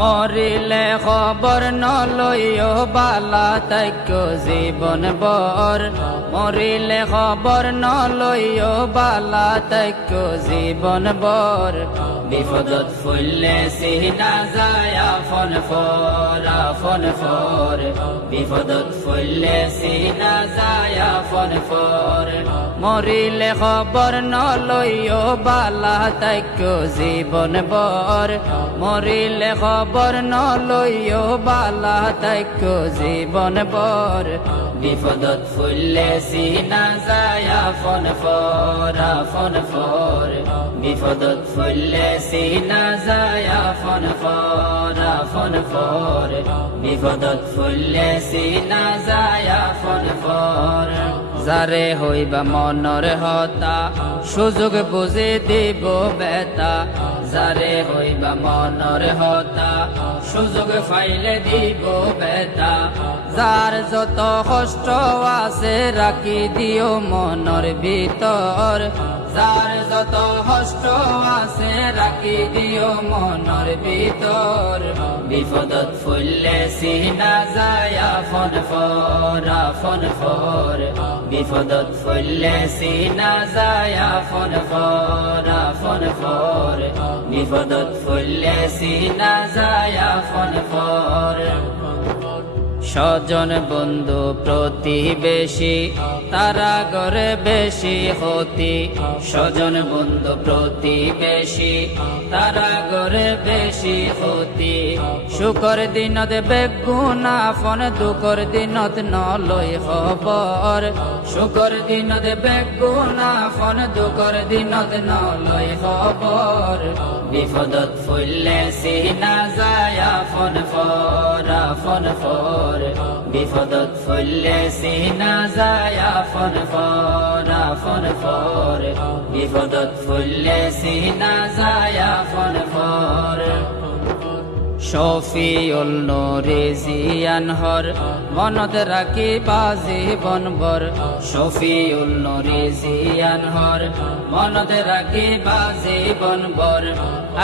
মরিলে খবর নলইও বালা তাইক জীবন বর। মরিলে খবর নলইও বালা তাইক জীবন বর। বিপদত ফুললে সিনা যায় আফন ফর আফন ফর। বিপদত ফুললে সিনা যায় আফন ফর। মরিলে খবর নলইও বালা তাইক জীবন বর। মরিলে খবর নলইও বালা তাইক জীবন বর। বিপদত ফুললে সিনা যায় আফন ফর আফন ফর। বিপদত ফুললে সিনা যায় আফন ফর আফন ফর। বিপদত ফুললে সিনা যায় আফন ফর। যারে হইবা মনর হতা সুযোগ বুঝে দিব বেতা। যারে হইবা মনর হতা সুযোগ ফাইলে দিব বেতা। যার যত কষ্ট আছে রাখি দিও মনর ভিতর। যার যত কষ্ট আছে রাখি দিও মনর ভিতর। বিপদত ফুললে সিনা যায় আফন ফর আফন ফর। বিপদত ফুললে সিনা যায় আফন ফর আফন ফর। বিপদত ফুললে সিনা যায় আফন ফর। স্বজন বন্ধু প্রতিবেশী তারা গড়ে বেশি হতি। স্বজন বন্ধু প্রতিবেশী তারা গড়ে বেশি হতি। সুখর দিনত বেগুন আফন দুঃখর দিনত নলই খবর। সুখর দিনত বেগুন আফন দুঃখর দিনত নলই খবর। বিপদত ফুললে সিনা যায় আফন ফর আফন ফর। বিপদত ফুললে সিনা যায় আফন ফর আফন ফর। বিপদত ফুললে সিনা যায় আফন ফর। শফিউল নূরে জিয়ান হর মনত রাখি জীবন বর। শফিউল নূরে জিয়ান হর মনত রাখি জীবন বর।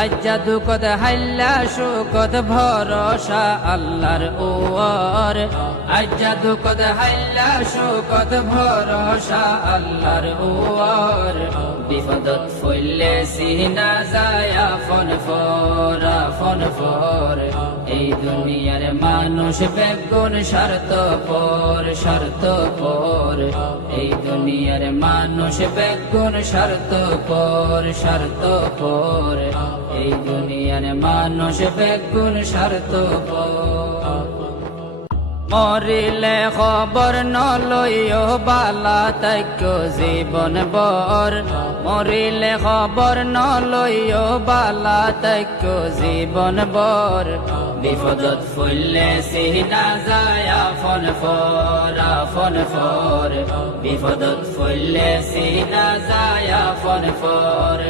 আজ্জা দুঃখত হাইল্লা সুখত ভরসা আল্লাহর ওয়ার। আজ্জা দুঃখত হাইল্লা সুখত ভরসা আল্লাহর ওয়ার। বিপদত ফুললে সিনা যায় আফন ফর আফন ফর। এই দুনিয়ার মানুষ বেগুন স্বার্থপর স্বার্থপর। এই দুনিয়ার মানুষ বেগুন স্বার্থপর স্বার্থপর। এই দুনিয়ার মানুষ বেগুন স্বার্থপর। মরিলে খবর নলইও বালা তাইক জীবন বর। মরিলে খবর নলইও বালা তাইক জীবন বর। বিপদত ফুললে সিনা যায় আফন ফর আফন ফর। বিপদত ফুললে সিনা যায় আফন ফর।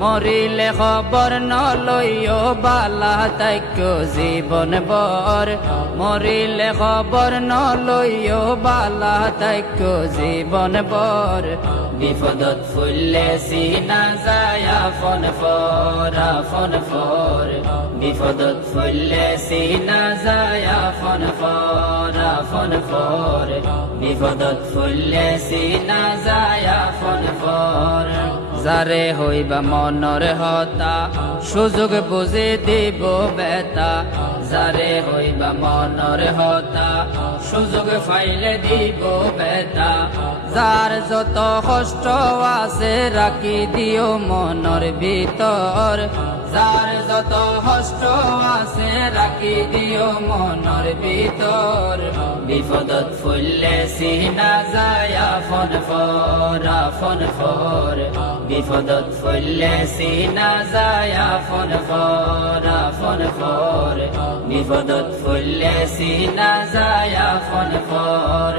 মরিলে খবর নলইও বালা তাইক জীবন বর। মরিলে খবর নলইও বালা তাইক জীবন বর। বিপদত ফুললে সিনা যায় আফন ফর আফন ফর। বিপদত ফুললে সিনা যায় আফন ফর আফন ফর। বিপদত ফুললে সিনা যায় আফন ফর। যারে হইবা মনর হতা সুযোগ বুঝে দিব বেতা। যারে হইবা মনর হতা সুযোগ ফাইলে দিব বেতা। যার যত কষ্ট আছে রাখি দিও মনর ভিতর। যার যত কষ্ট আছে রাখি দিও মনর ভিতর। বিপদত ফুললে সিনা যায় আফন ফর আফন ফর। বিপদত ফুললে সিনা যায় আফন ফর আফন ফর। বিপদত ফুললে সিনা যায় আফন ফর।